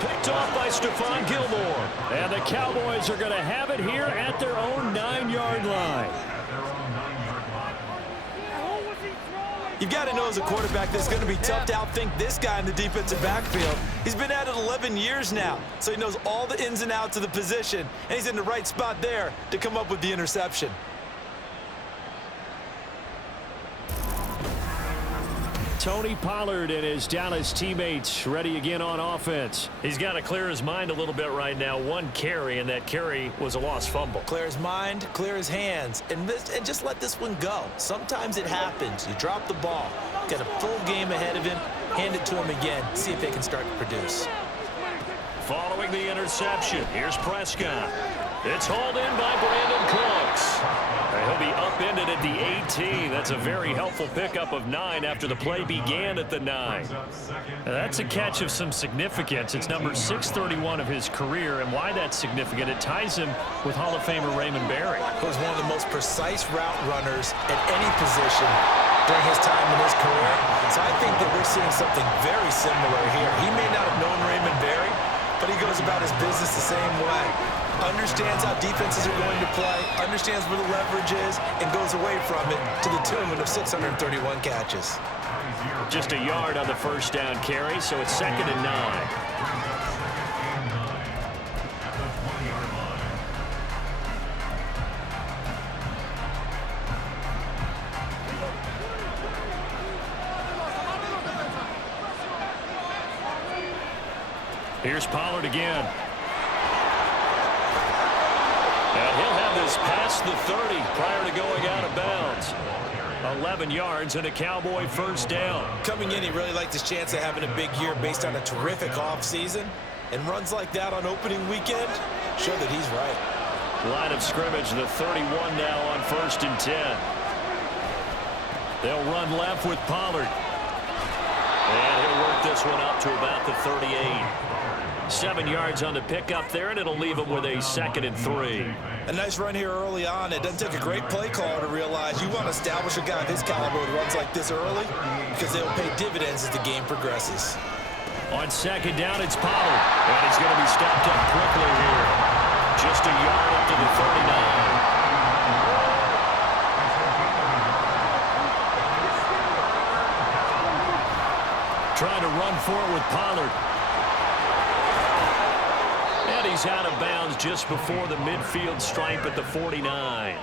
Picked off by Stephon Gilmore. And the Cowboys are going to have it here at their own 9-yard line. You've got to know as a quarterback that it's going to be tough to outthink this guy in the defensive backfield. He's been at it 11 years now, so he knows all the ins and outs of the position, and he's in the right spot there to come up with the interception. Tony Pollard and his Dallas teammates ready again on offense. He's got to clear his mind a little bit right now. One carry, and that carry was a lost fumble. Clear his mind, clear his hands, and just let this one go. Sometimes it happens. You drop the ball, got a full game ahead of him, hand it to him again, see if they can start to produce. Following the interception, here's Prescott. It's hauled in by Brandon Cooks. He'll be upended at the 18. That's a very helpful pickup of 9 after the play began at the 9. That's a catch of some significance. It's number 631 of his career, and why that's significant, it ties him with Hall of Famer Raymond Berry. He was one of the most precise route runners at any position during his time in his career. So I think that we're seeing something very similar here. He may not have known Raymond Berry, but he goes about his business the same way. Understands how defenses are going to play, understands where the leverage is, and goes away from it to the tune of 631 catches. Just a yard on the first down carry, so it's 2nd and 9. Here's Pollard again. And he'll have this past the 30 prior to going out of bounds. 11 yards and a Cowboy first down. Coming in, he really liked his chance of having a big year based on a terrific offseason. And runs like that on opening weekend show that he's right. Line of scrimmage, the 31 now on 1st and 10. They'll run left with Pollard. And he'll work this one up to about the 38. 7 yards on the pickup there, and it'll leave him with a 2nd and 3. A nice run here early on. It doesn't take a great play caller to realize you want to establish a guy of his caliber with runs like this early because they'll pay dividends as the game progresses. On 2nd down, it's Pollard. And he's going to be stopped up quickly here. Just a yard up to the 39. Trying to run for it with Pollard. And he's out of bounds just before the midfield stripe at the 49.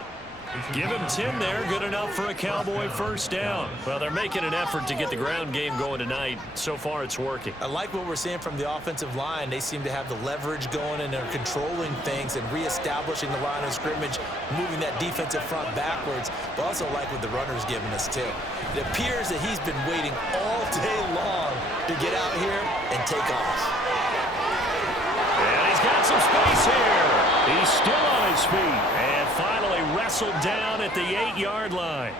Give him 10 there. Good enough for a Cowboy first down. Well, they're making an effort to get the ground game going tonight. So far, it's working. I like what we're seeing from the offensive line. They seem to have the leverage going, and they're controlling things and reestablishing the line of scrimmage, moving that defensive front backwards. But also like what the runner's giving us, too. It appears that he's been waiting all day long to get out here and take off. And he's got some space here. He's still on his feet. And finally wrestled down at the 8-yard line.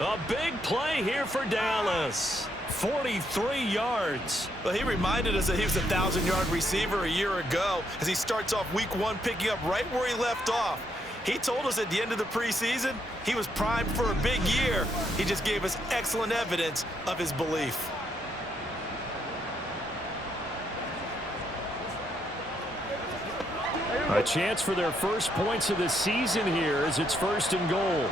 A big play here for Dallas. 43 yards. Well, he reminded us that he was a 1,000-yard receiver a year ago as he starts off week 1 picking up right where he left off. He told us at the end of the preseason he was primed for a big year. He just gave us excellent evidence of his belief. A chance for their first points of the season here as it's 1st and goal.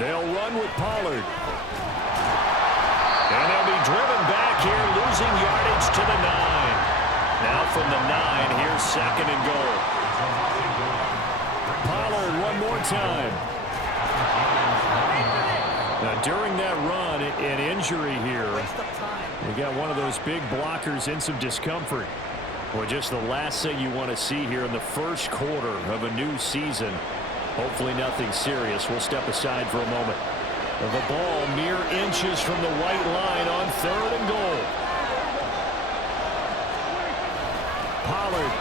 They'll run with Pollard. And they'll be driven back here, losing yardage to the 9. Now from the 9, here's 2nd and goal. Pollard one more time. Now, during that run, an injury here. We got one of those big blockers in some discomfort. Well, just the last thing you want to see here in the first quarter of a new season. Hopefully nothing serious. We'll step aside for a moment. The ball mere inches from the white line on 3rd and goal. Pollard.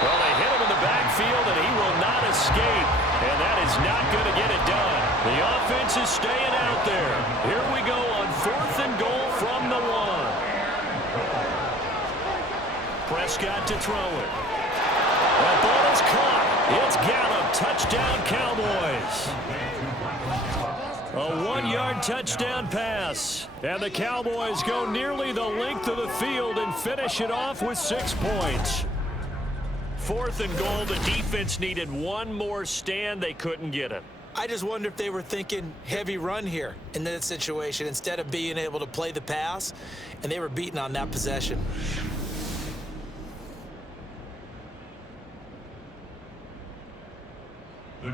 Well, they hit him in the backfield, and he will not escape. And that is not going to get it done. The offense is staying out there. Here we go on 4th and goal from the 1. Prescott to throw it. That ball is caught. It's Gallup. Touchdown, Cowboys. A 1-yard touchdown pass. And the Cowboys go nearly the length of the field and finish it off with 6 points. 4th and goal. The defense needed one more stand. They couldn't get it. I just wonder if they were thinking heavy run here in that situation instead of being able to play the pass, and they were beaten on that possession.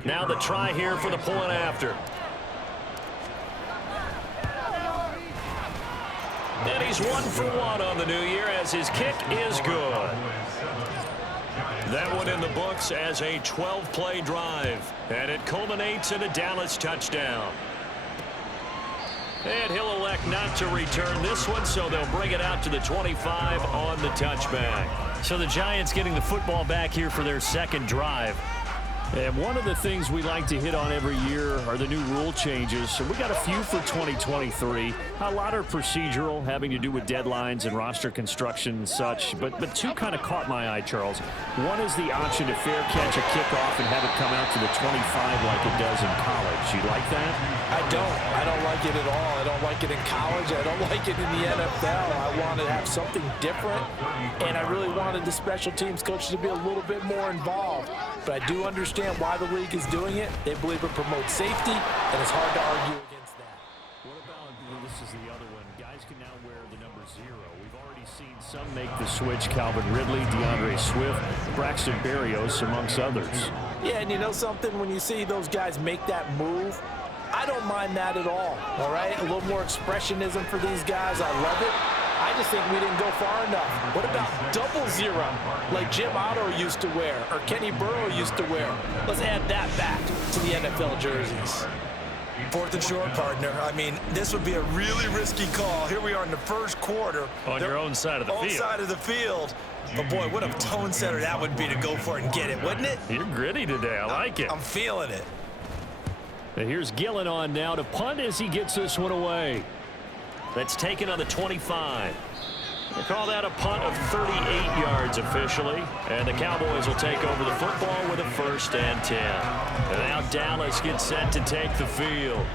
Now the try here for the point after. And he's 1 for 1 on the new year as his kick is good. That one in the books as a 12-play drive. And it culminates in a Dallas touchdown. And he'll elect not to return this one, so they'll bring it out to the 25 on the touchback. So the Giants getting the football back here for their second drive. And one of the things we like to hit on every year are the new rule changes. So we got a few for 2023. A lot are procedural, having to do with deadlines and roster construction and such. But two kind of caught my eye, Charles. One is the option to fair catch a kickoff and have it come out to the 25 like it does in college. You like that? I don't like it at all. I don't like it in college. I don't like it in the NFL. I want to have something different, and I really wanted the special teams coaches to be a little bit more involved. But I do understand why the league is doing it. They believe it promotes safety, and it's hard to argue against that. What about, this is the other one, guys can now wear the number 0. We've already seen some make the switch. Calvin Ridley, DeAndre Swift, Braxton Berrios, amongst others. Yeah, and you know something? When you see those guys make that move, I don't mind that at all right? A little more expressionism for these guys. I love it. I just think we didn't go far enough. What about 00 like Jim Otto used to wear or Kenny Burrow used to wear? Let's add that back to the NFL jerseys. 4th and short, partner. I mean, this would be a really risky call. Here we are in the first quarter. On your own side of the field. Own side of the field. But, boy, what a tone setter that would be to go for it and get it, wouldn't it? You're gritty today. I like it. I'm feeling it. And here's Gillen on now to punt as he gets this one away. That's taken on the 25. They call that a punt of 38 yards officially. And the Cowboys will take over the football with a 1st and 10. And now Dallas gets set to take the field.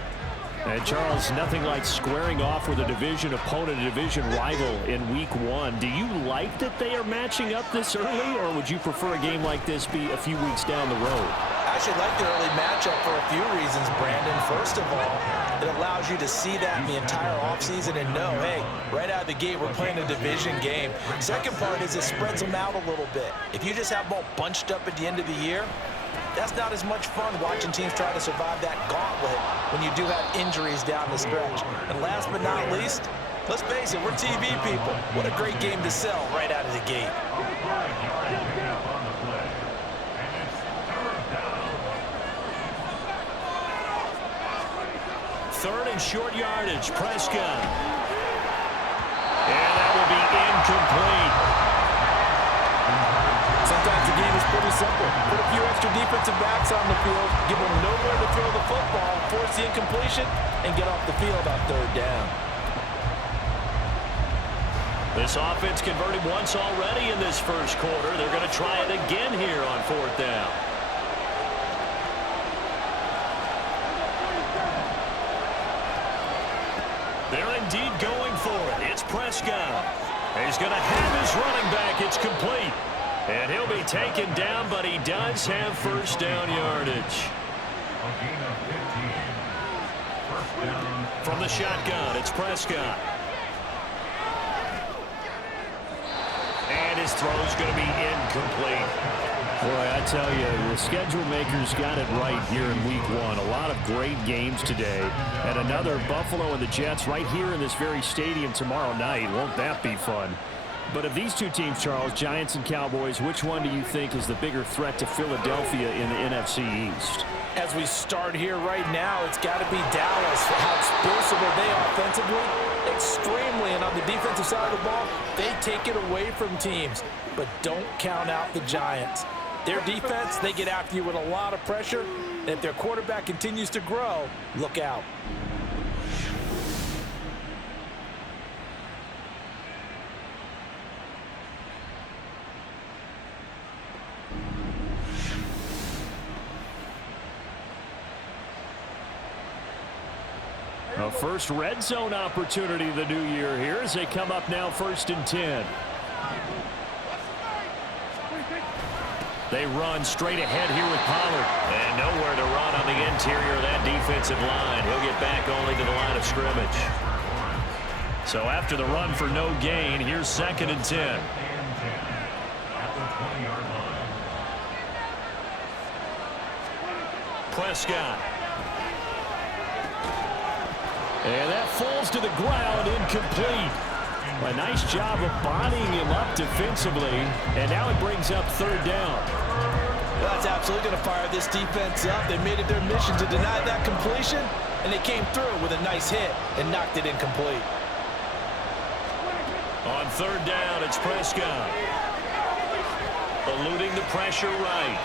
And Charles, nothing like squaring off with a division opponent, a division rival in week 1. Do you like that they are matching up this early, or would you prefer a game like this be a few weeks down the road? I actually like the early matchup for a few reasons, Brandon. First of all, it allows you to see that in the entire offseason and know, hey, right out of the gate, we're playing a division game. Second part is it spreads them out a little bit. If you just have them all bunched up at the end of the year, that's not as much fun watching teams try to survive that gauntlet when you do have injuries down the stretch. And last but not least, let's face it, we're TV people. What a great game to sell right out of the gate. 3rd and short yardage, Prescott. And that will be incomplete. Sometimes the game is pretty simple. Put a few extra defensive backs on the field, give them nowhere to throw the football, force the incompletion, and get off the field on 3rd down. This offense converted once already in this first quarter. They're going to try it again here on 4th down. They're indeed going for it. It's Prescott. He's going to have his running back. It's complete. And he'll be taken down, but he does have 1st down yardage. From the shotgun, it's Prescott. And his throw's going to be incomplete. Boy, I tell you, the schedule makers got it right here in week 1. A lot of great games today. And another Buffalo and the Jets right here in this very stadium tomorrow night. Won't that be fun? But of these two teams, Charles, Giants and Cowboys, which one do you think is the bigger threat to Philadelphia in the NFC East? As we start here right now, it's got to be Dallas. How explosive are they offensively? Extremely. And on the defensive side of the ball, they take it away from teams. But don't count out the Giants. Their defense, they get after you with a lot of pressure. And if their quarterback continues to grow, look out. A first red zone opportunity the new year here as they come up now 1st and 10. They run straight ahead here with Pollard. And nowhere to run on the interior of that defensive line. He'll get back only to the line of scrimmage. So after the run for no gain, here's 2nd and 10. Prescott. And that falls to the ground, incomplete. A nice job of bodying him up defensively, and now it brings up 3rd down. Well, that's absolutely going to fire this defense up. They made it their mission to deny that completion, and they came through with a nice hit and knocked it incomplete. On 3rd down, it's Prescott. Eluding the pressure right.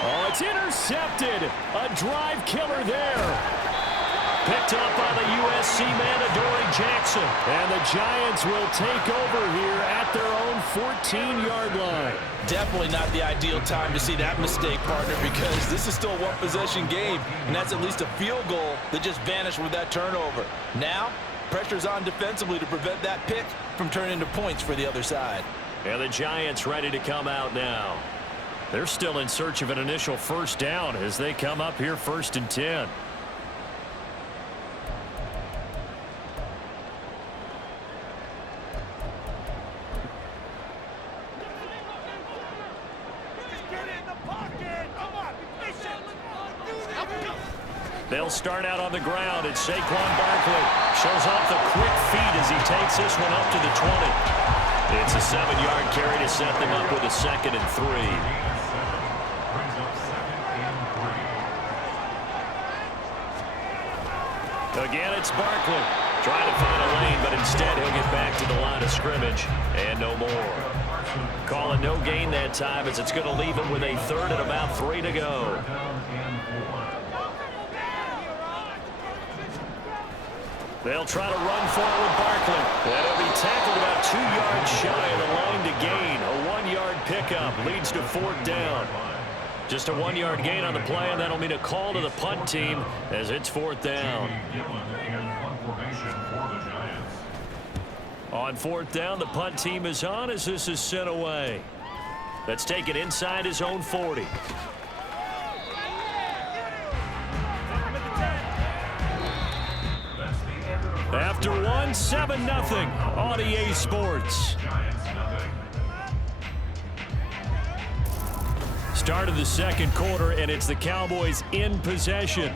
Oh, it's intercepted. A drive killer there. Picked up by the USC man, Adoree Jackson. And the Giants will take over here at their own 14-yard line. Definitely not the ideal time to see that mistake, partner, because this is still a one-possession game, and that's at least a field goal that just vanished with that turnover. Now, pressure's on defensively to prevent that pick from turning into points for the other side. And the Giants ready to come out now. They're still in search of an initial 1st down as they come up here 1st and 10. They'll start out on the ground. It's Saquon Barkley. Shows off the quick feet as he takes this one up to the 20. It's a 7-yard carry to set them up with a 2nd and 3. Again, it's Barkley. Trying to find a lane, but instead he'll get back to the line of scrimmage. And no more. Calling no gain that time as it's going to leave him with a 3rd and about 3 to go. They'll try to run for it with Barkley. That'll be tackled about 2 yards shy of the line to gain. A 1-yard pickup leads to 4th down. Just a 1-yard gain on the play, and that'll mean a call to the punt team as it's 4th down. On 4th down, the punt team is on as this is sent away. Let's take it inside his own 40. After one, 7-0 on EA Sports. Start of the 2nd quarter, and it's the Cowboys in possession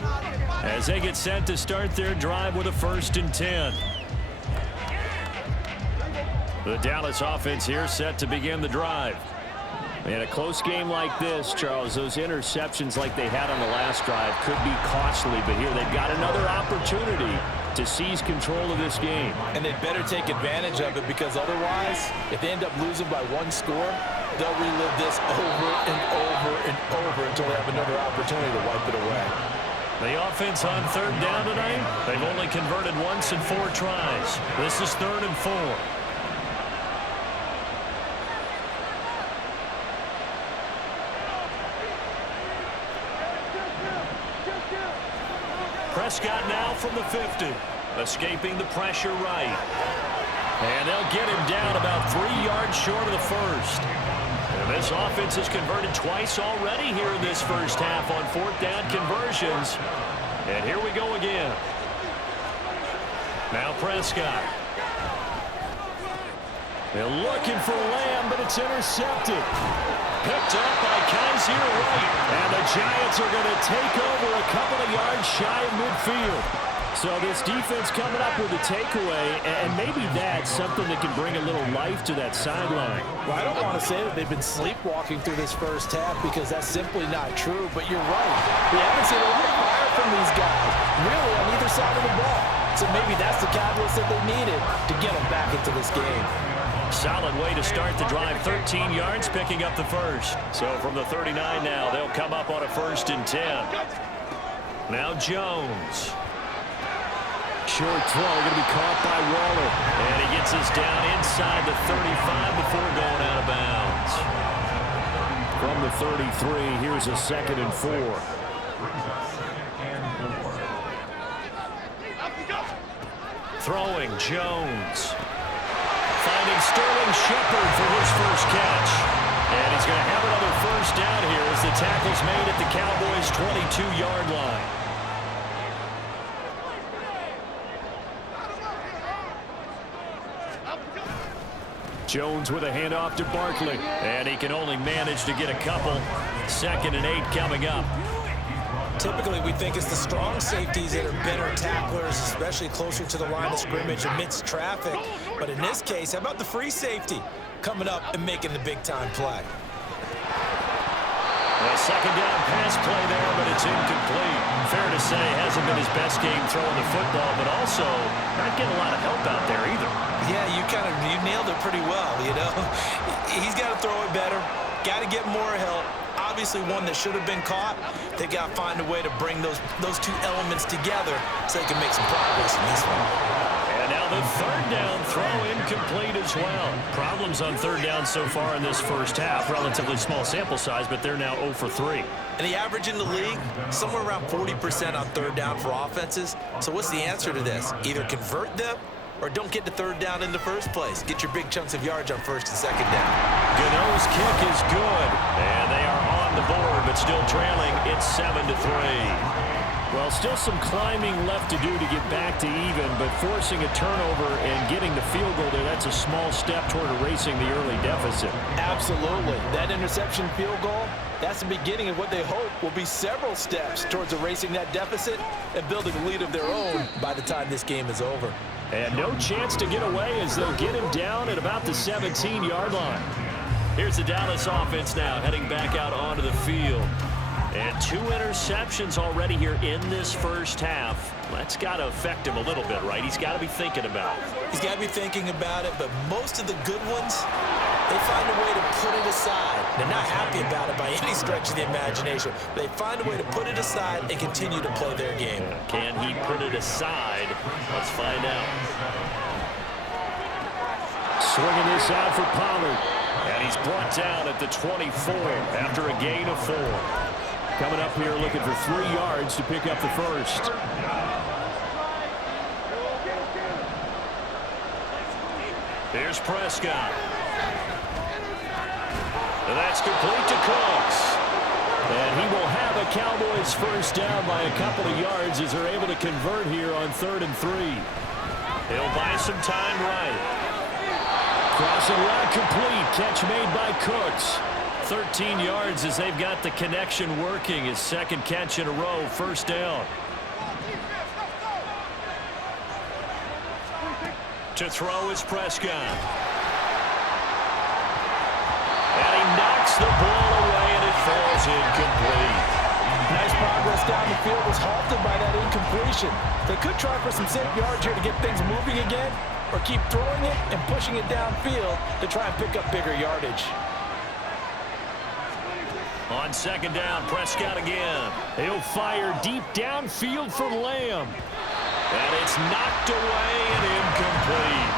as they get set to start their drive with a 1st and 10. The Dallas offense here set to begin the drive. In a close game like this, Charles, those interceptions like they had on the last drive could be costly, but here they've got another opportunity to seize control of this game. And they better take advantage of it, because otherwise, if they end up losing by 1 score, they'll relive this over and over and over until they have another opportunity to wipe it away. The offense on 3rd down tonight, they've only converted once in 4 tries. This is 3rd and 4. Prescott now from the 50, escaping the pressure right. And they'll get him down about 3 yards short of the 1st. And this offense has converted twice already here in this first half on 4th down conversions. And here we go again. Now Prescott. They're looking for Lamb, but it's intercepted. Picked up by Kaiser White. And the Giants are going to take over a couple of yards shy of midfield. So this defense coming up with a takeaway, and maybe that's something that can bring a little life to that sideline. Well, I don't want to say that they've been sleepwalking through this first half, because that's simply not true, but you're right. We haven't seen a lot of fire from these guys, really, on either side of the ball. So maybe that's the catalyst that they needed to get them back into this game. Solid way to start the drive. 13 yards, picking up the 1st. So from the 39 now, they'll come up on a 1st and 10. Now Jones. Short throw, going to be caught by Waller. And he gets us down inside the 35 before going out of bounds. From the 33, here's a 2nd and 4. Throwing Jones. Finding Sterling Shepard for his first catch. And he's going to have another first down here as the tackle's made at the Cowboys' 22-yard line. Jones with a handoff to Barkley. And he can only manage to get a couple. 2nd and 8 coming up. Typically, we think it's the strong safeties that are better tacklers, especially closer to the line of scrimmage amidst traffic. But in this case, how about the free safety coming up and making the big-time play? A 2nd down pass play there, but it's incomplete. Fair to say, hasn't been his best game throwing the football, but also not getting a lot of help out there either. Yeah, you nailed it pretty well, you know. He's got to throw it better, got to get more help. Obviously one that should have been caught. They got to find a way to bring those two elements together so they can make some progress in this one. And now the 3rd down throw incomplete as well. Problems on 3rd down so far in this first half. Relatively small sample size, but they're now 0 for 3. And the average in the league, somewhere around 40% on 3rd down for offenses. So what's the answer to this? Either convert them or don't get to 3rd down in the first place. Get your big chunks of yards on 1st and 2nd down. Gano's kick is good. And they are on the board, but still trailing. It's 7-3. Well, still some climbing left to do to get back to even, but forcing a turnover and getting the field goal there, that's a small step toward erasing the early deficit. Absolutely. That interception field goal, that's the beginning of what they hope will be several steps towards erasing that deficit and building a lead of their own by the time this game is over. And no chance to get away as they'll get him down at about the 17-yard line. Here's the Dallas offense now heading back out onto the field. And 2 interceptions already here in this first half. That's got to affect him a little bit, right? He's got to be thinking about it. He's got to be thinking about it, but most of the good ones, they find a way to put it aside. They're not happy about it by any stretch of the imagination. They find a way to put it aside and continue to play their game. Can he put it aside? Let's find out. Swinging this out for Pollard. And he's brought down at the 24 after a gain of 4. Coming up here looking for 3 yards to pick up the first. Here's Prescott. And that's complete to Cooks. And he will have a Cowboys first down by a couple of yards as they're able to convert here on 3rd and 3. He'll buy some time right. Crossing route complete. Catch made by Cooks. 13 yards as they've got the connection working. His 2nd catch in a row, first down. To throw is Prescott. And he knocks the ball away, and it falls incomplete. Nice progress down the field was halted by that incompletion. They could try for some safe yards here to get things moving again, or keep throwing it and pushing it downfield to try and pick up bigger yardage. On 2nd down, Prescott again. He'll fire deep downfield for Lamb. And it's knocked away and incomplete.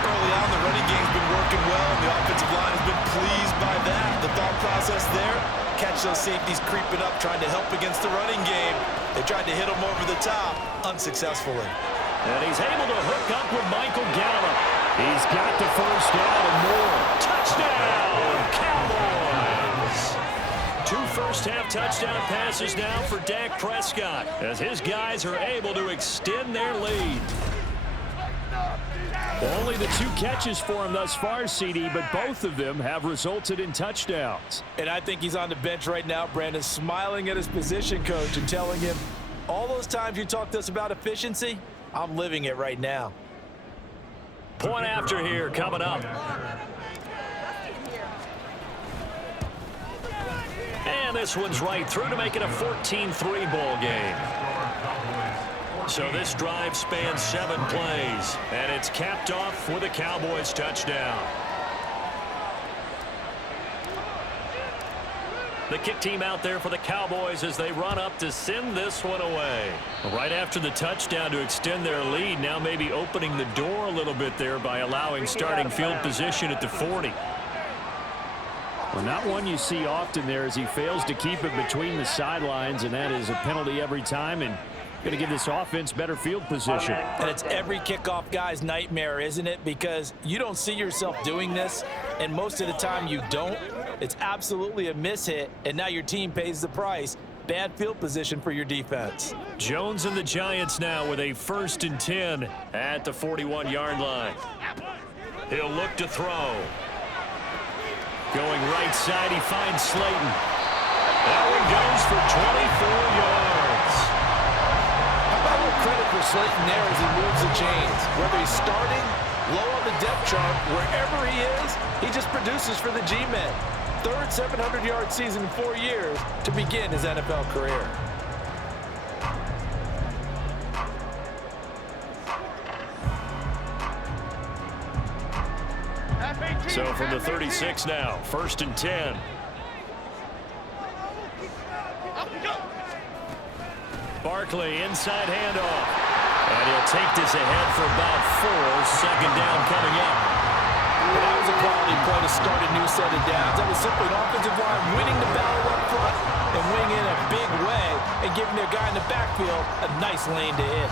Early on, the running game's been working well, and the offensive line has been pleased by that. The thought process there, catch those safeties creeping up, trying to help against the running game. They tried to hit him over the top, unsuccessfully. And he's able to hook up with Michael Gallup. He's got the first down and more. Touchdown, Cowboys! 2 first-half touchdown passes now for Dak Prescott as his guys are able to extend their lead. Only the 2 catches for him thus far, CD, but both of them have resulted in touchdowns. And I think he's on the bench right now, Brandon, smiling at his position coach and telling him, all those times you talked to us about efficiency, I'm living it right now. Point after here coming up. And this one's right through to make it a 14-3 ball game. So this drive spans 7 plays, and it's capped off with a Cowboys touchdown. The kick team out there for the Cowboys as they run up to send this one away. Right after the touchdown to extend their lead, now maybe opening the door a little bit there by allowing starting field position at the 40. Well, not one you see often there as he fails to keep it between the sidelines, and that is a penalty every time. And Going to give this offense better field position. And it's every kickoff guy's nightmare, isn't it? Because you don't see yourself doing this, and most of the time you don't. It's absolutely a mishit, and now your team pays the price. Bad field position for your defense. Jones and the Giants now with a 1st and 10 at the 41-yard line. He'll look to throw. Going right side, he finds Slayton. That one goes for 24 yards. How about a little credit for Slayton there as he moves the chains? Whether he's starting, low on the depth chart, wherever he is, he just produces for the G-men. 3rd 700-yard season in 4 years to begin his NFL career. So from the 36 now, 1st and 10. Barkley, inside handoff. And he'll take this ahead for about 4. 2nd down coming up. Well, that was a quality play to start a new set of downs. That was simply an offensive line winning the battle up front and winning in a big way and giving their guy in the backfield a nice lane to hit.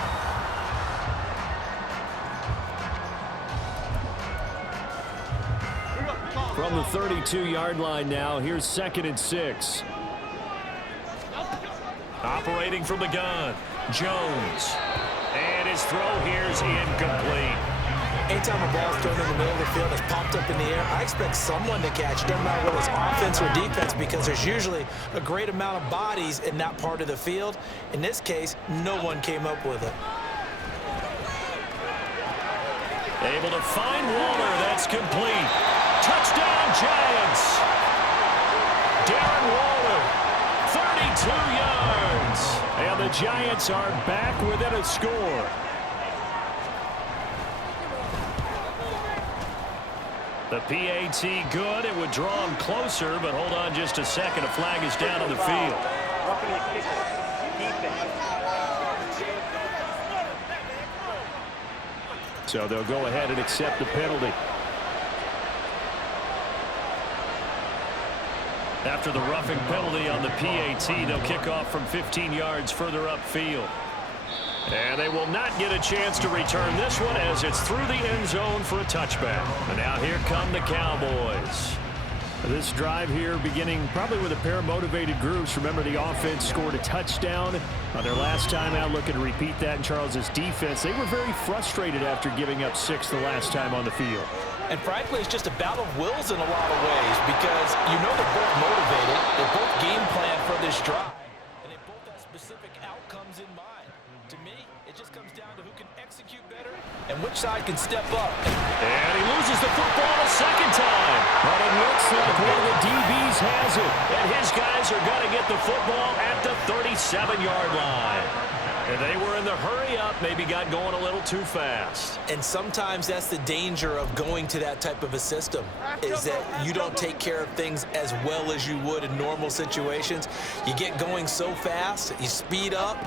From the 32-yard line now, here's 2nd and 6. Operating from the gun, Jones. And his throw here's incomplete. Anytime a ball's thrown in the middle of the field that's popped up in the air, I expect someone to catch, no matter whether it's offense or defense, because there's usually a great amount of bodies in that part of the field. In this case, no one came up with it. Able to find Waller. That's complete. Touchdown, Giants. Darren Waller, 32 yards. And the Giants are back within a score. The PAT good. It would draw him closer, but hold on just a second. A flag is down on the field. So they'll go ahead and accept the penalty. After the roughing penalty on the PAT, they'll kick off from 15 yards further upfield. And they will not get a chance to return this one as it's through the end zone for a touchback. And now here come the Cowboys. This drive here beginning probably with a pair of motivated groups. Remember, the offense scored a touchdown on their last time out, looking to repeat that in Charles' defense. They were very frustrated after giving up 6 the last time on the field. And frankly, it's just a battle of wills in a lot of ways because you know they're both motivated. They both game plan for this drive. And they both have specific outcomes in mind. To me, it just comes down to who can execute better and which side can step up. And he loses the football a second time. But it looks like one of the DBs has it. And his guys are going to get the football at the 37-yard line. And they were in the hurry up, maybe got going a little too fast. And sometimes that's the danger of going to that type of a system, is that you don't take care of things as well as you would in normal situations. You get going so fast, you speed up,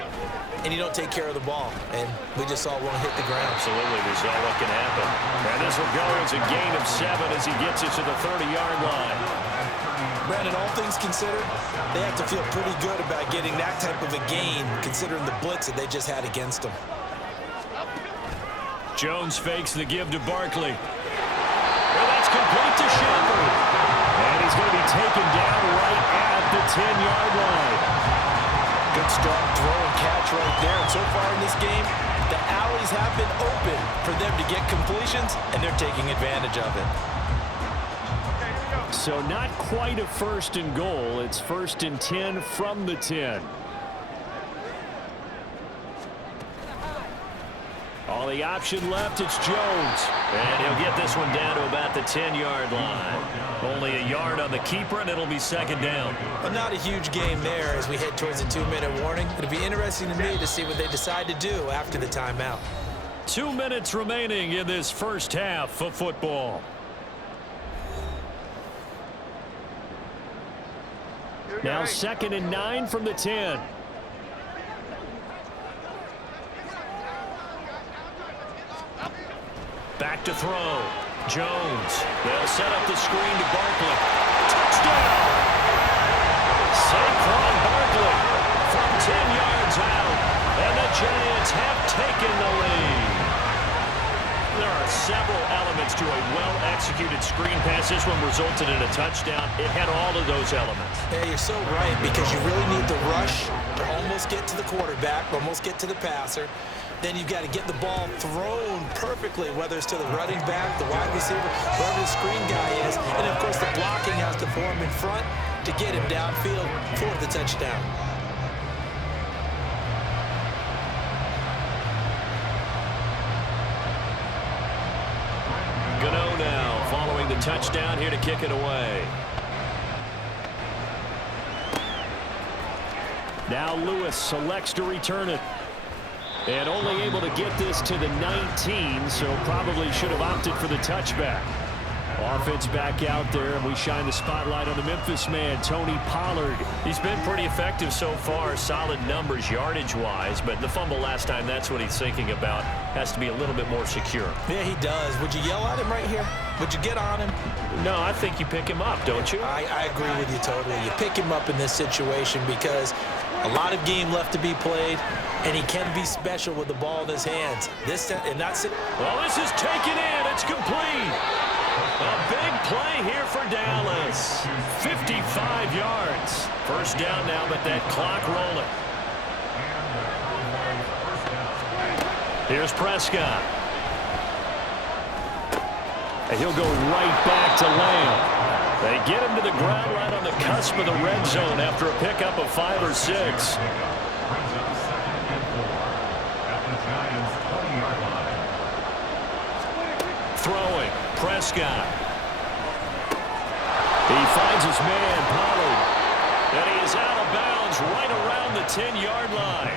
and you don't take care of the ball. And we just saw one hit the ground. Absolutely, we saw what can happen. And this will go as a gain of 7 as he gets it to the 30-yard line. Brandon, all things considered, they have to feel pretty good about getting that type of a gain, considering the blitz that they just had against them. Jones fakes the give to Barkley. Well, that's complete to Shepard. And he's going to be taken down right at the 10-yard line. Good strong throw and catch right there. And so far in this game, the alleys have been open for them to get completions, and they're taking advantage of it. So not quite a 1st and goal. It's 1st and 10 from the 10. All the option left, it's Jones. And he'll get this one down to about the 10-yard line. Only a yard on the keeper, and it'll be 2nd down. Well, not a huge game there as we head towards the 2-minute warning. It'll be interesting to me to see what they decide to do after the timeout. 2 minutes remaining in this first half of football. Now 2nd and 9 from the 10. Back to throw. Jones. They'll set up the screen to Barkley. Touchdown! Saquon Barkley from 10 yards out. And the taken the lead. There are several elements to a well-executed screen pass. This one resulted in a touchdown. It had all of those elements. Yeah, you're so right, because you really need the rush to almost get to the quarterback, almost get to the passer. Then you've got to get the ball thrown perfectly, whether it's to the running back, the wide receiver, whoever the screen guy is. And, of course, the blocking has to form in front to get him downfield for the touchdown. Gano now following the touchdown here to kick it away. Now Lewis selects to return it. And only able to get this to the 19, so probably should have opted for the touchback. Offense back out there, and we shine the spotlight on the Memphis man, Tony Pollard. He's been pretty effective so far, solid numbers yardage-wise, but the fumble last time, that's what he's thinking about. Has to be a little bit more secure. Yeah, he does. Would you yell at him right here? Would you get on him? No, I think you pick him up, don't you? I agree with you totally. You pick him up in this situation because a lot of game left to be played, and he can be special with the ball in his hands. Well, this is taken in. It's complete. A big play here for Dallas. 55 yards. First down now, but that clock rolling. Here's Prescott. And he'll go right back to Lamb. They get him to the ground right on the cusp of the red zone after a pickup of 5 or 6. Throwing. Prescott. He finds his man, Pollard. And he is out of bounds right around the 10-yard line.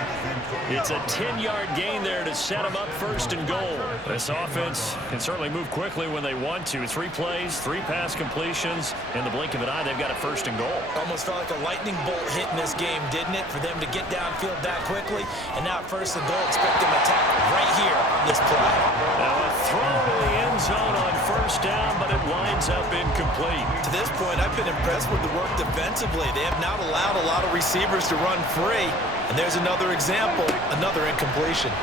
It's a 10-yard gain there to set him up first and goal. This offense can certainly move quickly when they want to. 3 plays, 3 pass completions. In the blink of an eye, they've got a first and goal. Almost felt like a lightning bolt hit in this game, didn't it? For them to get downfield that quickly. And now first and goal, expect them to attack right here on this play. Now a throw to the end zone on first down, but it winds up incomplete. To this point, I've been impressed with the work defensively. They have not allowed a lot of receivers to run free. And there's another example, another incompletion.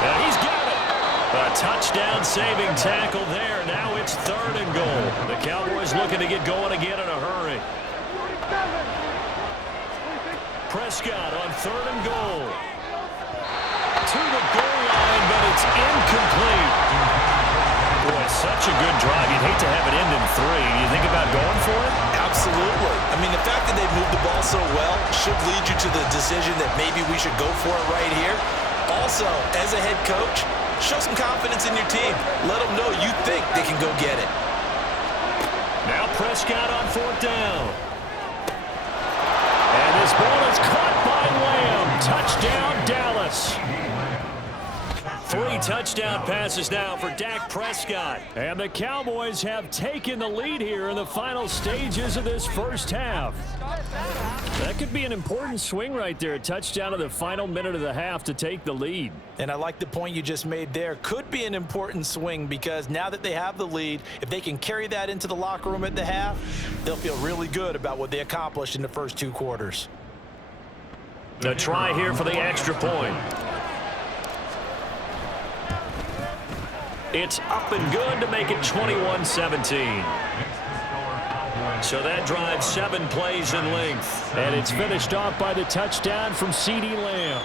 And he's got it. A touchdown-saving tackle there. Now it's 3rd and goal. The Cowboys looking to get going again in a hurry. Prescott on 3rd and goal. To the goal line, but it's incomplete. Boy, such a good drive. You'd hate to have it end in 3. Do you think about going for it? Absolutely. I mean, the fact that they've moved the ball so well should lead you to the decision that maybe we should go for it right here. Also, as a head coach, show some confidence in your team. Let them know you think they can go get it. Now Prescott on 4th down. And this ball is caught by Lamb. Touchdown, Dallas. 3 touchdown passes now for Dak Prescott. And the Cowboys have taken the lead here in the final stages of this first half. That could be an important swing right there. A touchdown in the final minute of the half to take the lead. And I like the point you just made there. Could be an important swing because now that they have the lead, if they can carry that into the locker room at the half, they'll feel really good about what they accomplished in the first 2 quarters. A try here for the extra point. It's up and good to make it 21-17. So that drives 7 plays in length. And it's finished off by the touchdown from CeeDee Lamb.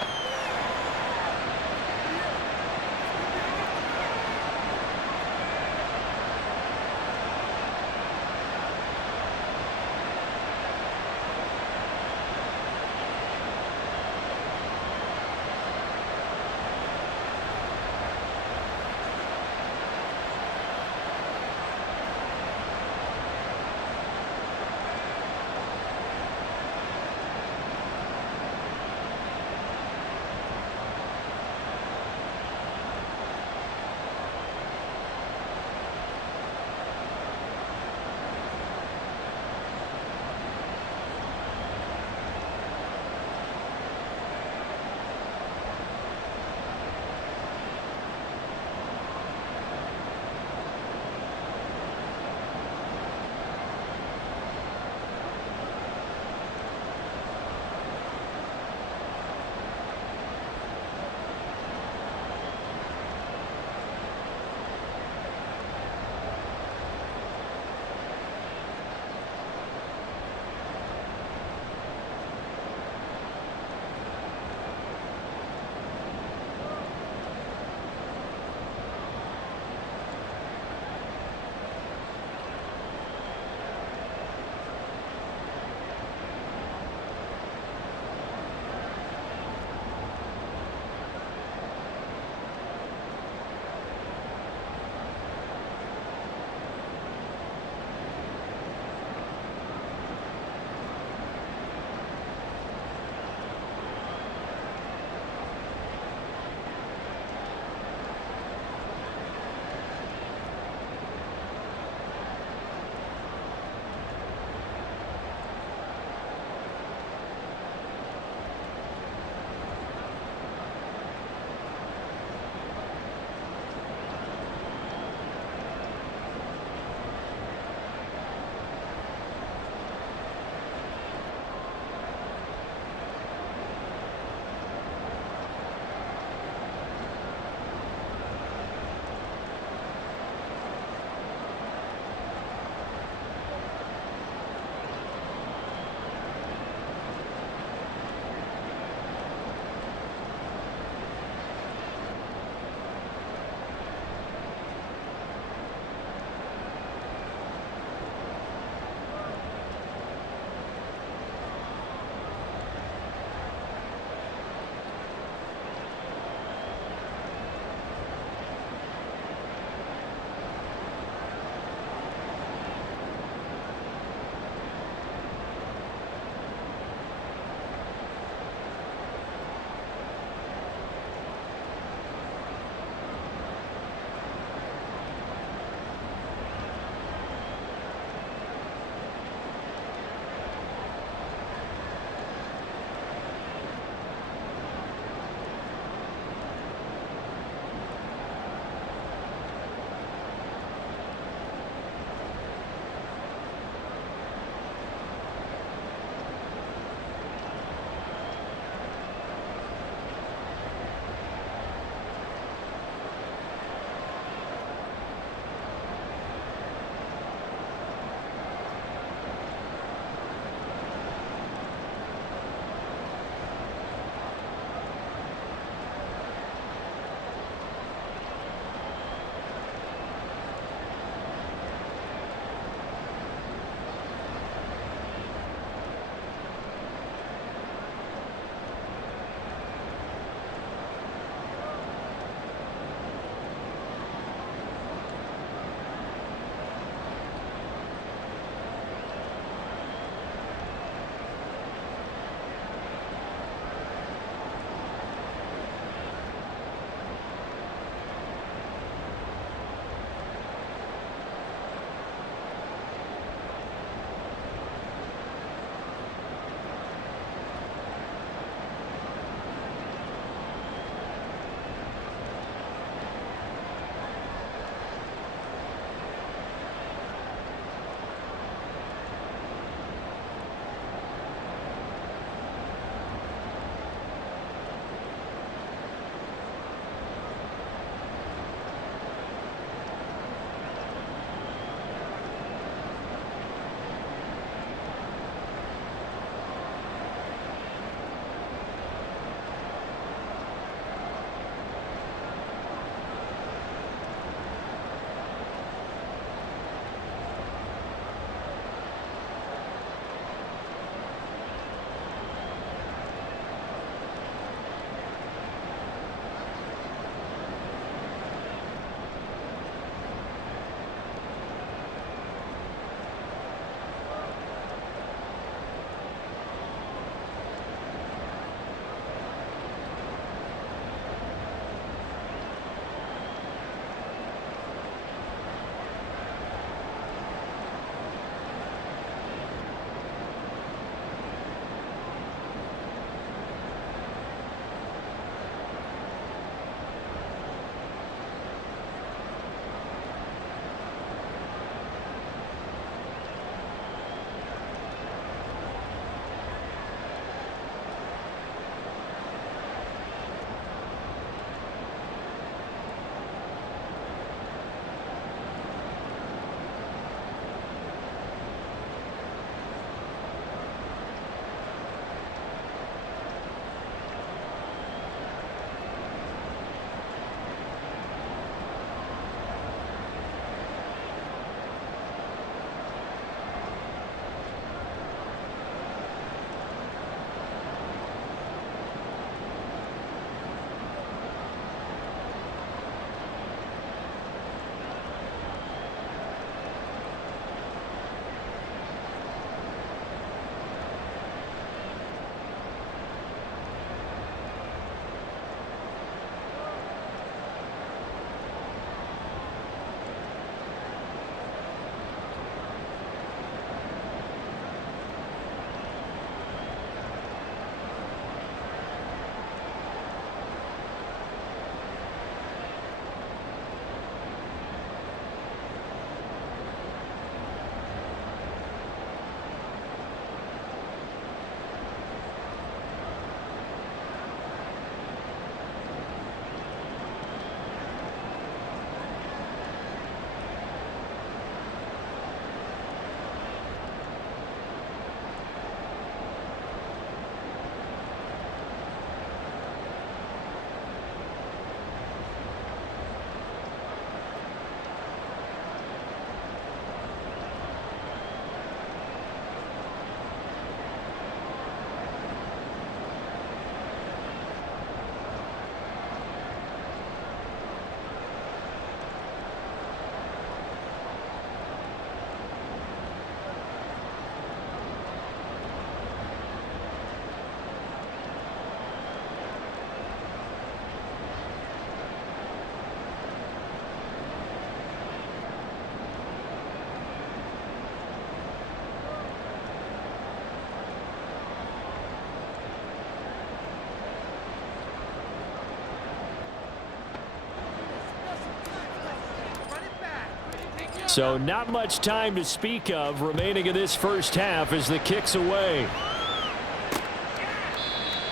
So not much time to speak of remaining in this first half as the kick's away.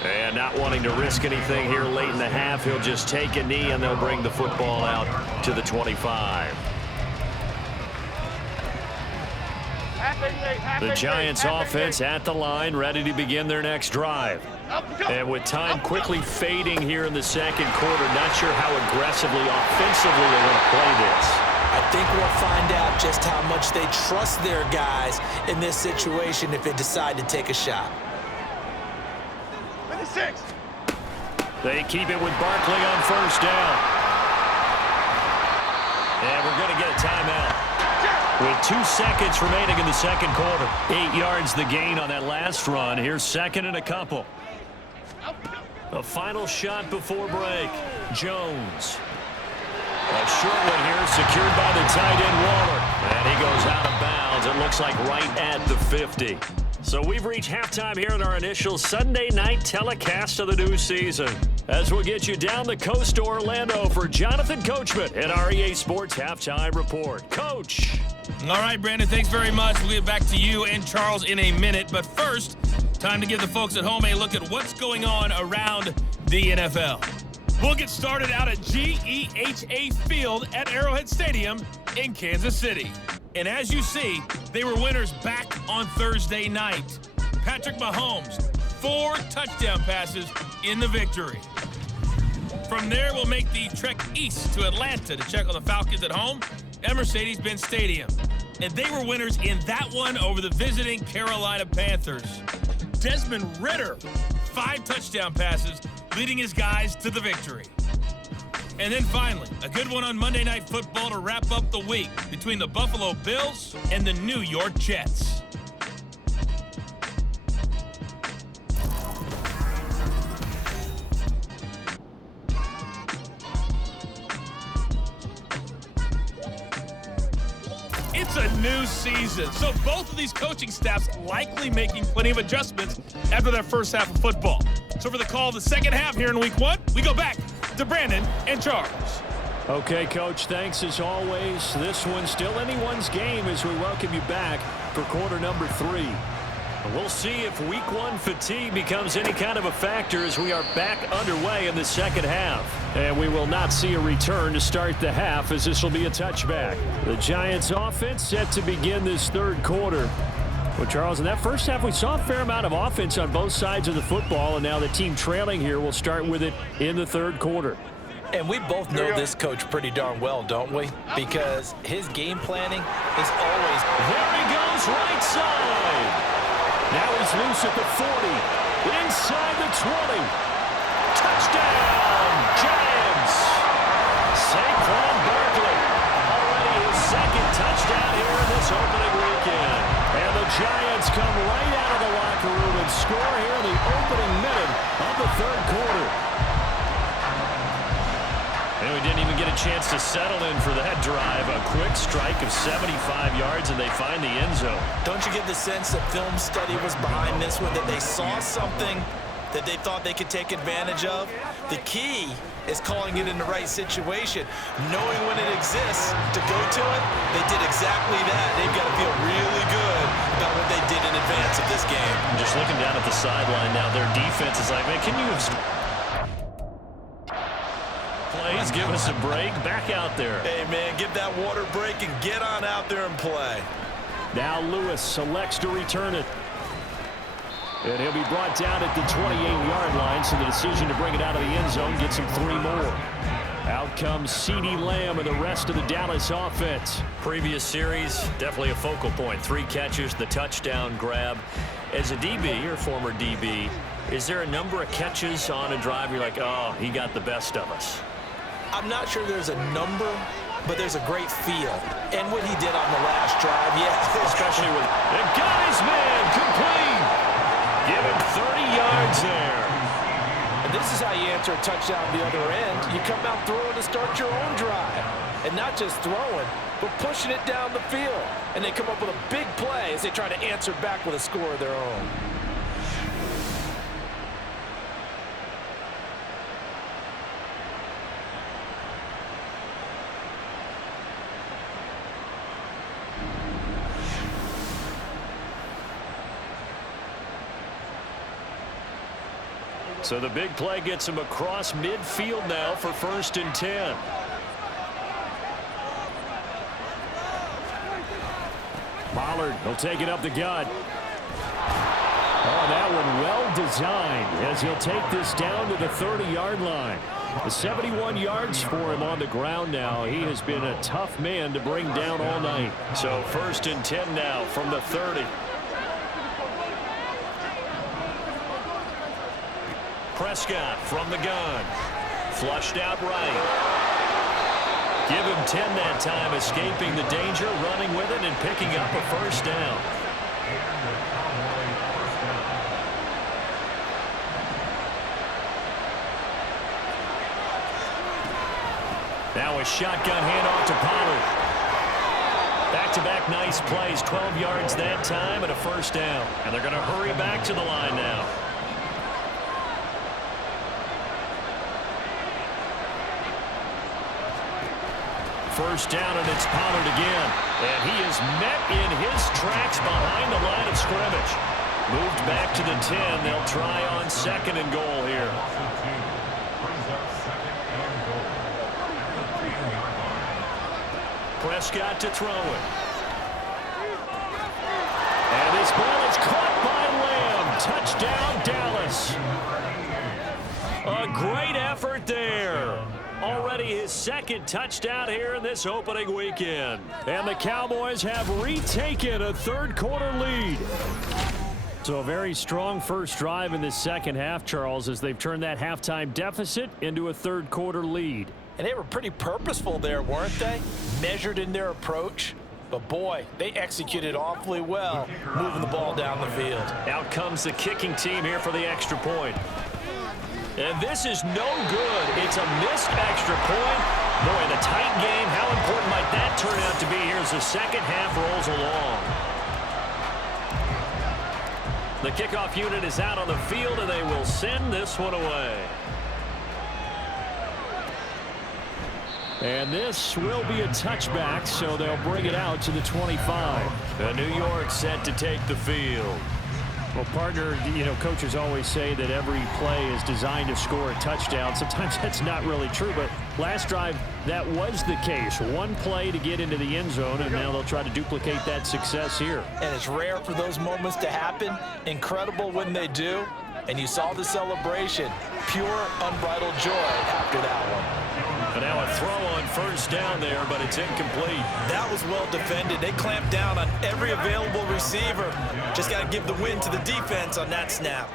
And not wanting to risk anything here late in the half, he'll just take a knee and they'll bring the football out to the 25. The Giants offense at the line, ready to begin their next drive. And with time quickly fading here in the second quarter, not sure how aggressively, offensively they're going to play this. I think we'll find out just how much they trust their guys in this situation if they decide to take a shot. They keep it with Barkley on first down. And we're going to get a timeout. With 2 seconds remaining in the second quarter. 8 yards the gain on that last run. Here's second and a couple. A final shot before break. Jones. A short one here, secured by the tight end Waller. And he goes out of bounds. It looks like right at the 50. So we've reached halftime here in our initial Sunday night telecast of the new season. As we'll get you down the coast to Orlando for Jonathan Coachman at our EA Sports Halftime Report. Coach. All right, Brandon, thanks very much. We'll get back to you and Charles in a minute. But first, time to give the folks at home a look at what's going on around the NFL. We'll get started out at GEHA Field at Arrowhead Stadium in Kansas City. And as you see, they were winners back on Thursday night. Patrick Mahomes, 4 touchdown passes in the victory. From there, we'll make the trek east to Atlanta to check on the Falcons at home at Mercedes-Benz Stadium. And they were winners in that one over the visiting Carolina Panthers. Desmond Ridder, 5 touchdown passes, leading his guys to the victory. And then finally, a good one on Monday Night Football to wrap up the week between the Buffalo Bills and the New York Jets. It's a new season, so both of these coaching staffs likely making plenty of adjustments after their first half of football. So for the call of the second half here in Week 1, we go back to Brandon and Charles. Okay, Coach, thanks as always. This one's still anyone's game as we welcome you back for quarter number 3. We'll see if Week 1 fatigue becomes any kind of a factor as we are back underway in the second half. And we will not see a return to start the half as this will be a touchback. The Giants offense set to begin this third quarter. Well, Charles, in that first half, we saw a fair amount of offense on both sides of the football, and now the team trailing here will start with it in the third quarter. And we both know this coach pretty darn well, don't we? Because his game planning is always... There he goes, right side. Now he's loose at the 40, inside the 20. Touchdown, Giants. Saquon Barkley, already his second touchdown here in this opening weekend. And the Giants come right out of the locker room and score here in the opening minute of the third quarter. And we didn't even get a chance to settle in for that drive. A quick strike of 75 yards, and they find the end zone. Don't you get the sense that film study was behind this one, that they saw something that they thought they could take advantage of? The key is calling it in the right situation, knowing when it exists to go to it. They did exactly that. They've got to feel really good about what they did in advance of this game. I'm just looking down at the sideline now. Their defense is like, man, can you have... Please give us a break. Back out there. Hey, man, give that water break and get on out there and play. Now Lewis selects to return it. And he'll be brought down at the 28-yard line, so the decision to bring it out of the end zone gets him 3 more. Out comes CeeDee Lamb and the rest of the Dallas offense. Previous series, definitely a focal point. 3 catches, the touchdown grab. As a DB, or former DB, is there a number of catches on a drive you're like, oh, he got the best of us? I'm not sure there's a number, but there's a great feel. And what he did on the last drive, yeah. Especially with, and got his man complete. Give him 30 yards there. And this is how you answer a touchdown the other end. You come out throwing to start your own drive. And not just throwing, but pushing it down the field. And they come up with a big play as they try to answer back with a score of their own. So the big play gets him across midfield now for 1st and 10. Pollard, he'll take it up the gut. Oh, that one well designed as he'll take this down to the 30-yard line. The 71 yards for him on the ground now. He has been a tough man to bring down all night. So 1st and 10 now from the 30. Prescott from the gun. Flushed out right. Give him 10 that time, escaping the danger, running with it, and picking up a 1st down. Now a shotgun handoff to Pollard. Back-to-back nice plays, 12 yards that time and a 1st down. And they're going to hurry back to the line now. First down, and it's Pollard again. And he is met in his tracks behind the line of scrimmage. Moved back to the 10. They'll try on 2nd and goal here. Prescott to throw it. And this ball is caught by Lamb. Touchdown, Dallas. A great effort there. Already his 2nd touchdown here in this opening weekend. And the Cowboys have retaken a 3rd quarter lead. So a very strong first drive in this 2nd half, Charles, as they've turned that halftime deficit into a 3rd quarter lead. And they were pretty purposeful there, weren't they? Measured in their approach. But boy, they executed awfully well, moving the ball down the field. Out comes the kicking team here for the extra point. And this is no good. It's a missed extra point. Boy, the tight game, how important might that turn out to be here as the 2nd half rolls along. The kickoff unit is out on the field, and they will send this one away. And this will be a touchback, so they'll bring it out to the 25. And New York set to take the field. Well, partner, you know, coaches always say that every play is designed to score a touchdown. Sometimes that's not really true, but last drive, that was the case. One play to get into the end zone, and now they'll try to duplicate that success here. And it's rare for those moments to happen. Incredible when they do. And you saw the celebration. Pure, unbridled joy after that one. And now a throw on 1st down there, but it's incomplete. That was well defended. They clamped down on every available receiver. Just got to give the win to the defense on that snap.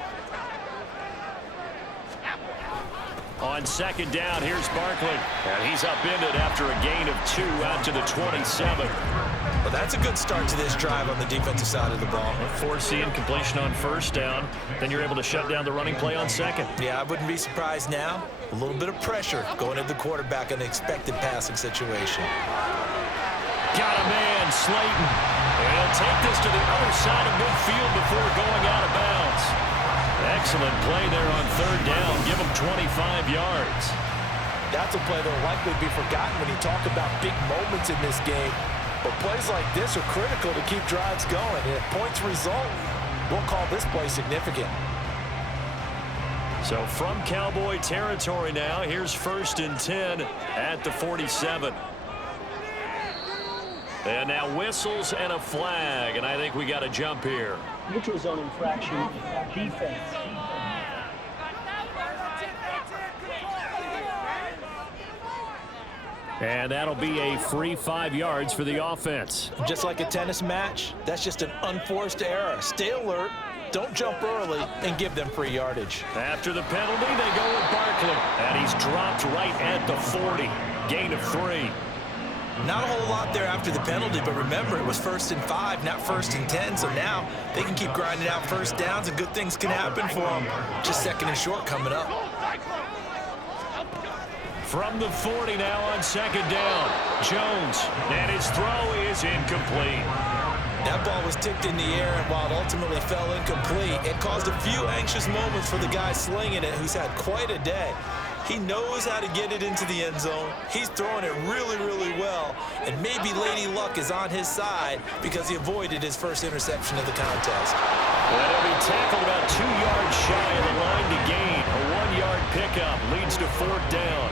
On 2nd down, here's Barkley. And he's upended after a gain of 2 out to the 27. Well, that's a good start to this drive on the defensive side of the ball. Force the incompletion on 1st down. Then you're able to shut down the running play on 2nd. Yeah, I wouldn't be surprised now. A little bit of pressure going at the quarterback in an expected passing situation. Got a man, Slayton. And he'll take this to the other side of midfield before going out of bounds. Excellent play there on 3rd down. Give him 25 yards. That's a play that will likely be forgotten when you talk about big moments in this game. But plays like this are critical to keep drives going. And if points result, we'll call this play significant. So from Cowboy territory now, here's 1st and 10 at the 47. And now whistles and a flag, and I think we got a jump here. Neutral zone infraction, defense. And that'll be a free 5 yards for the offense. Just like a tennis match, that's just an unforced error. Stay alert, don't jump early, and give them free yardage. After the penalty, they go with Barkley. And he's dropped right at the 40. Gain of 3. Not a whole lot there after the penalty, but remember, it was 1st and 5, not 1st and 10, so now they can keep grinding out 1st downs, and good things can happen for them. Just 2nd and short coming up. From the 40 now on 2nd down. Jones, and his throw is incomplete. That ball was tipped in the air, and while it ultimately fell incomplete, it caused a few anxious moments for the guy slinging it, who's had quite a day. He knows how to get it into the end zone. He's throwing it really, really well, and maybe Lady Luck is on his side because he avoided his first interception of the contest. And he'll be tackled about 2 yards shy of the line to gain. A 4th down.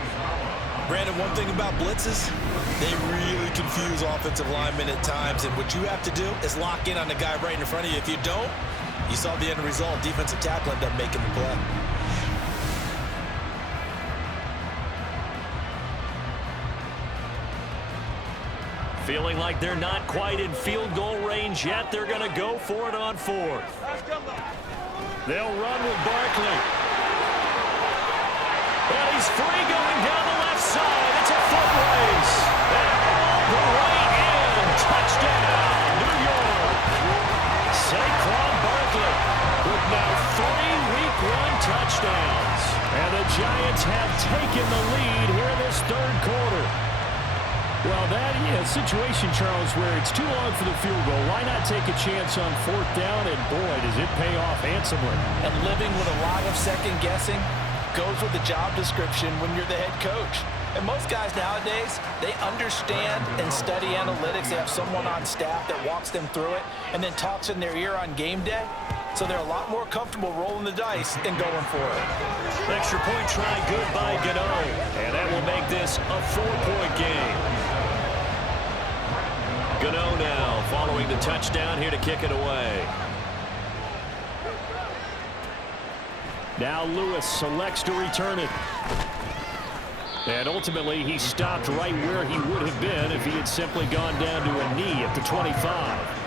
Brandon, one thing about blitzes, they really confuse offensive linemen at times, and what you have to do is lock in on the guy right in front of you. If you don't, you saw the end result. Defensive tackle ended up making the play. Feeling like they're not quite in field goal range yet. They're going to go for it on 4th. They'll run with Barkley. And he's free going down the left side. It's a foot race. And the right end. Touchdown, New York. Saquon Barkley with now 3 Week 1 touchdowns. And the Giants have taken the lead here in this 3rd quarter. Well, that is a situation, Charles, where it's too long for the field goal. Why not take a chance on 4th down? And, boy, does it pay off handsomely. And living with a lot of second guessing goes with the job description when you're the head coach. And most guys nowadays, they understand and study analytics. They have someone on staff that walks them through it and then talks in their ear on game day. So they're a lot more comfortable rolling the dice and going for it. Extra point try good by Gano. And that will make this a 4-point game. Gano now following the touchdown here to kick it away. Now Lewis selects to return it. And ultimately he stopped right where he would have been if he had simply gone down to a knee at the 25.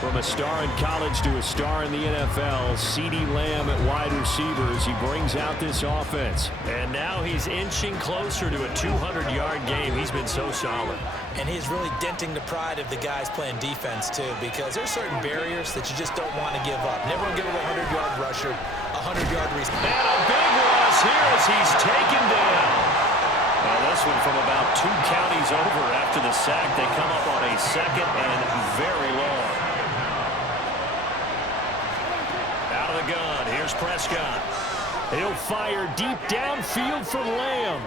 From a star in college to a star in the NFL, CeeDee Lamb at wide receivers, he brings out this offense. And now he's inching closer to a 200-yard game. He's been so solid. And he's really denting the pride of the guys playing defense, too, because there's certain barriers that you just don't want to give up. Never want to give up a 100-yard rusher, a 100-yard receiver. And a big loss here as he's taken down. Now this one from about 2 counties over after the sack. They come up on a 2nd and very long. Out of the gun, here's Prescott. He'll fire deep downfield from Lamb.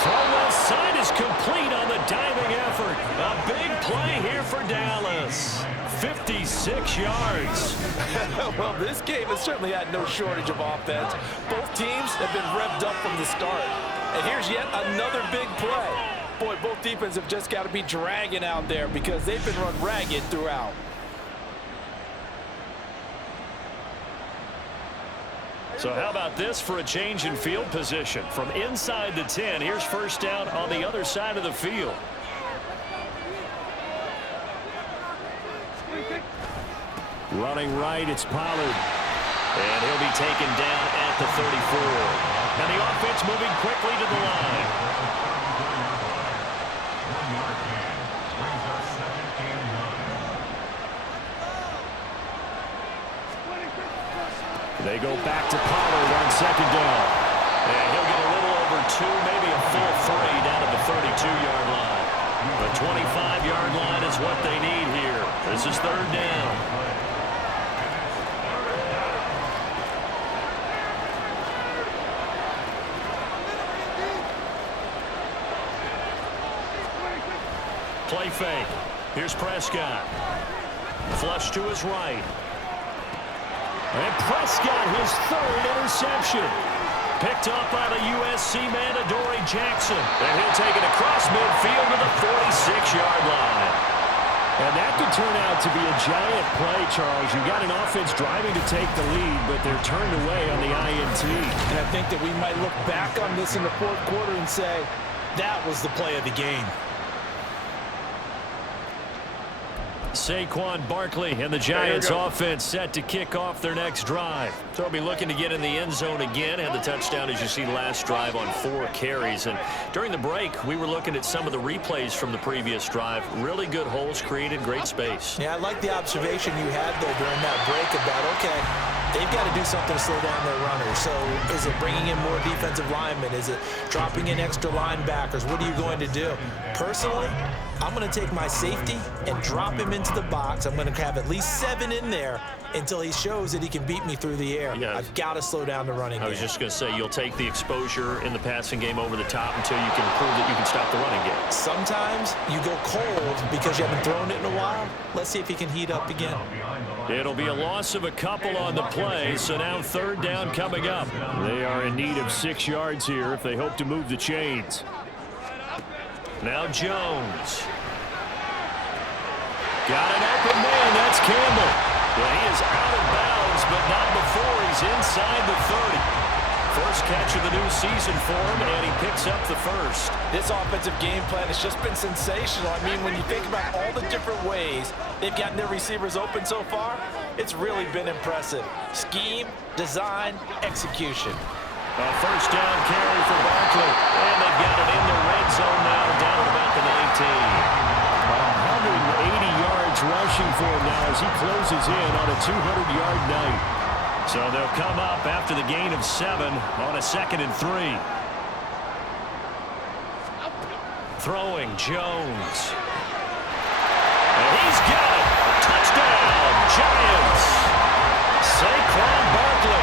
Throw left side is complete on the diving effort. A big play here for Dallas. 56 yards. Well, this game has certainly had no shortage of offense. Both teams have been revved up from the start. And here's yet another big play. Boy, both defenses have just got to be dragging out there because they've been run ragged throughout. So how about this for a change in field position? From inside the 10, here's 1st down on the other side of the field. Running right, it's Pollard. And he'll be taken down at the 34. And the offense moving quickly to the line. They go back to Pollard on 2nd down. And he'll get a little over 2, maybe a full 3 down at the 32-yard line. The 25-yard line is what they need here. This is 3rd down. Play fake. Here's Prescott. Flush to his right. And Prescott, his 3rd interception. Picked up by the USC man, Adoree Jackson. And he'll take it across midfield to the 46-yard line. And that could turn out to be a giant play, Charles. You've got an offense driving to take the lead, but they're turned away on the INT. And I think that we might look back on this in the 4th quarter and say, that was the play of the game. Saquon Barkley and the Giants offense set to kick off their next drive. So they'll be looking to get in the end zone again. Had the touchdown, as you see, last drive on 4 carries. And during the break, we were looking at some of the replays from the previous drive. Really good holes created, great space. Yeah, I like the observation you had there during that break about, okay, they've got to do something to slow down their runners. So is it bringing in more defensive linemen? Is it dropping in extra linebackers? What are you going to do? Personally, I'm going to take my safety and drop him into the box. I'm going to have at least 7 in there until he shows that he can beat me through the air. Yeah. I've got to slow down the running game. I was just going to say, you'll take the exposure in the passing game over the top until you can prove that you can stop the running game. Sometimes you go cold because you haven't thrown it in a while. Let's see if he can heat up again. It'll be a loss of a couple on the play, so now third down coming up. They are in need of 6 yards here if they hope to move the chains. Now Jones. Got an open man. That's Campbell. Well, he is out of bounds, but not before he's inside the 30. First catch of the new season for him, and he picks up the first. This offensive game plan has just been sensational. I mean, when you think about all the different ways they've gotten their receivers open so far, it's really been impressive. Scheme, design, execution. A first down carry for Barkley, and they've got it in the red zone now, down at about the 19. 180 yards rushing for him now as he closes in on a 200-yard night. So they'll come up after the gain of 7 on a 2nd and 3. Throwing Jones. And he's got it. Touchdown, Giants. Saquon Barkley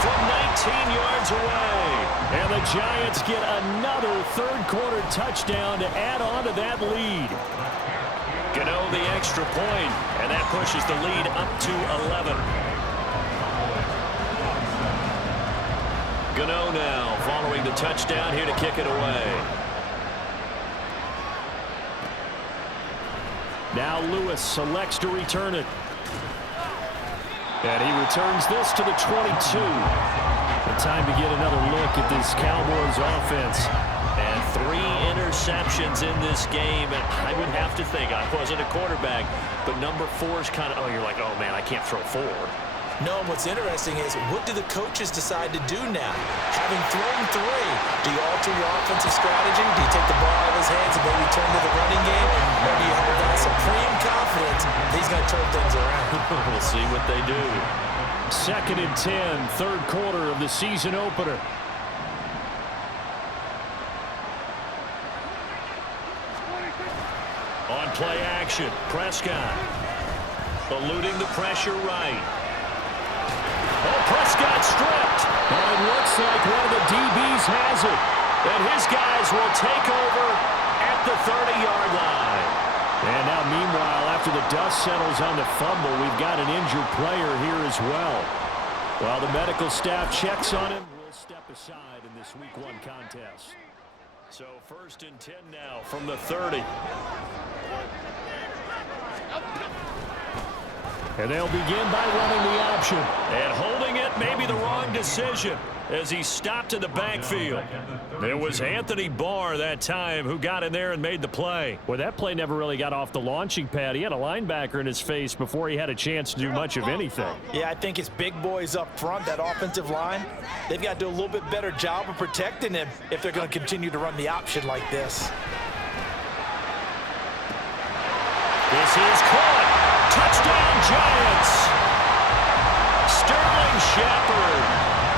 from 19 yards away. And the Giants get another third-quarter touchdown to add on to that lead. Gano the extra point, and that pushes the lead up to 11. Gano now following the touchdown here to kick it away. Now Lewis selects to return it. And he returns this to the 22. The time to get another look at this Cowboys offense. And 3 interceptions in this game. And I would have to think, I wasn't a quarterback, but number 4 is kind of, oh, you're like, oh, man, I can't throw 4. No, and what's interesting is, what do the coaches decide to do now? Having thrown 3, do you alter your offensive strategy? Do you take the ball out of his hands and maybe turn to the running game? Or do you have that supreme confidence that he's going to turn things around? We'll see what they do. 2nd and 10, third quarter of the season opener. On play action, Prescott eluding the pressure right. Oh, Prescott stripped. And it looks like one of the DBs has it. And his guys will take over at the 30-yard line. And now, meanwhile, after the dust settles on the fumble, we've got an injured player here as well. While the medical staff checks on him, we'll step aside in this Week 1 contest. So 1st and 10 now from the 30. And they'll begin by running the option. And holding it may be the wrong decision as he stopped in the backfield. It was Anthony Barr that time who got in there and made the play. Well, that play never really got off the launching pad. He had a linebacker in his face before he had a chance to do much of anything. Yeah, I think it's big boys up front, that offensive line. They've got to do a little bit better job of protecting him if they're going to continue to run the option like this. This is caught. Touchdown, Giants. Sterling Shepard,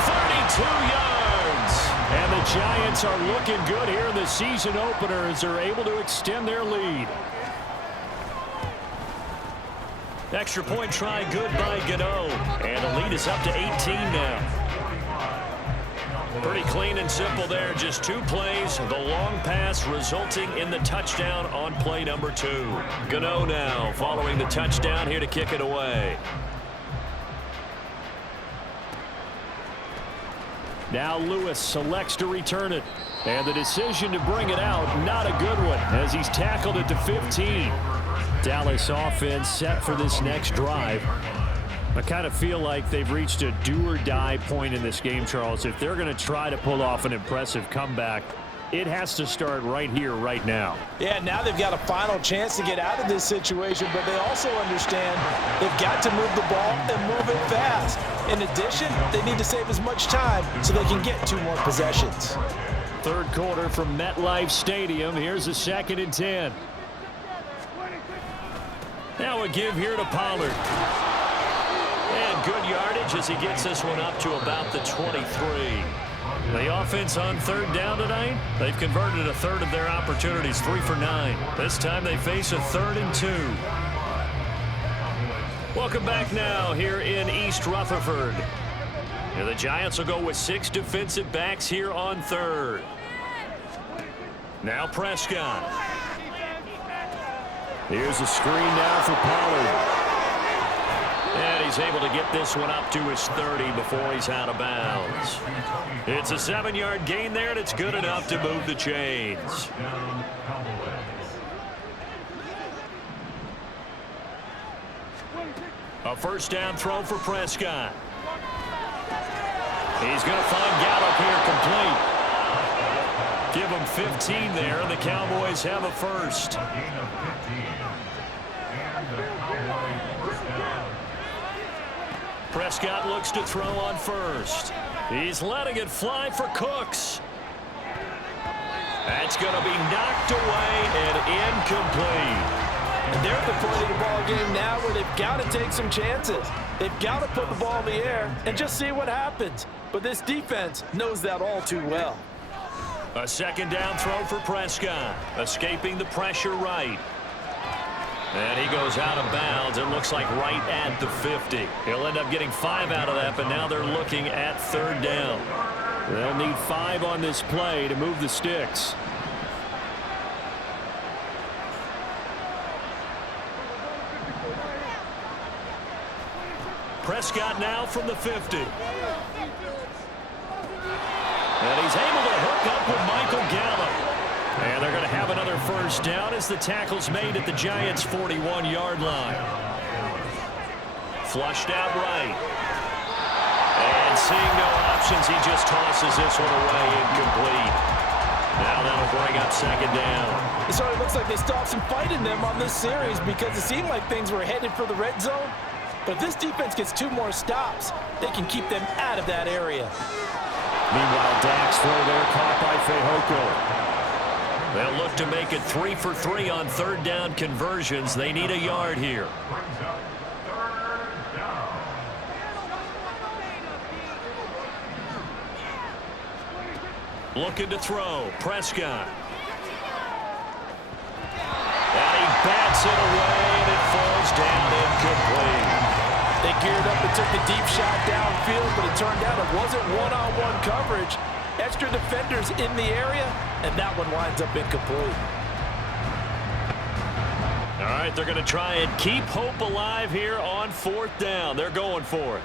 32 yards. And the Giants are looking good here in the season opener as they're able to extend their lead. Extra point try good by Gano. And the lead is up to 18 now. Pretty clean and simple there. Just 2 plays. The long pass resulting in the touchdown on play number 2. Gano now following the touchdown here to kick it away. Now Lewis selects to return it. And the decision to bring it out, not a good one, as he's tackled at the 15. Dallas offense set for this next drive. I kind of feel like they've reached a do-or-die point in this game, Charles. If they're going to try to pull off an impressive comeback, it has to start right here, right now. Yeah, now they've got a final chance to get out of this situation, but they also understand they've got to move the ball and move it fast. In addition, they need to save as much time so they can get 2 more possessions. Third quarter from MetLife Stadium. Here's a 2nd and 10. Now a give here to Pollard. And good yardage as he gets this one up to about the 23. The offense on third down tonight, they've converted a third of their opportunities, 3 for 9. This time they face a 3rd and 2. Welcome back now here in East Rutherford. And the Giants will go with 6 defensive backs here on third. Now Prescott. Here's a screen now for Pollard. And he's able to get this one up to his 30 before he's out of bounds. It's a 7-yard gain there, and it's good enough to move the chains. A first down throw for Prescott. He's going to find Gallup here complete. Give him 15 there, and the Cowboys have a first. Prescott looks to throw on first. He's letting it fly for Cooks. That's going to be knocked away and incomplete. And they're at the point of the ball game now where they've got to take some chances. They've got to put the ball in the air and just see what happens. But this defense knows that all too well. A second down throw for Prescott. Escaping the pressure right. And he goes out of bounds. It looks like right at the 50. He'll end up getting 5 out of that, but now they're looking at third down. They'll need 5 on this play to move the sticks. Prescott now from the 50. And he's able to hook up with Michael Gallup. And they're going to have another first down as the tackle's made at the Giants' 41-yard line. Flushed out right. And seeing no options, he just tosses this one away incomplete. Now that'll bring up second down. So it looks like they stopped some fight in them on this series because it seemed like things were headed for the red zone. But if this defense gets 2 more stops, they can keep them out of that area. Meanwhile, Dak's throw there caught by Fehoko. They'll look to make it 3 for 3 on third down conversions. They need a yard here. Looking to throw. Prescott. And he bats it away, and it falls down incomplete. They geared up and took the deep shot downfield, but it turned out it wasn't one-on-one coverage. Extra defenders in the area, and that one winds up incomplete. All right, they're going to try and keep hope alive here on fourth down. They're going for it.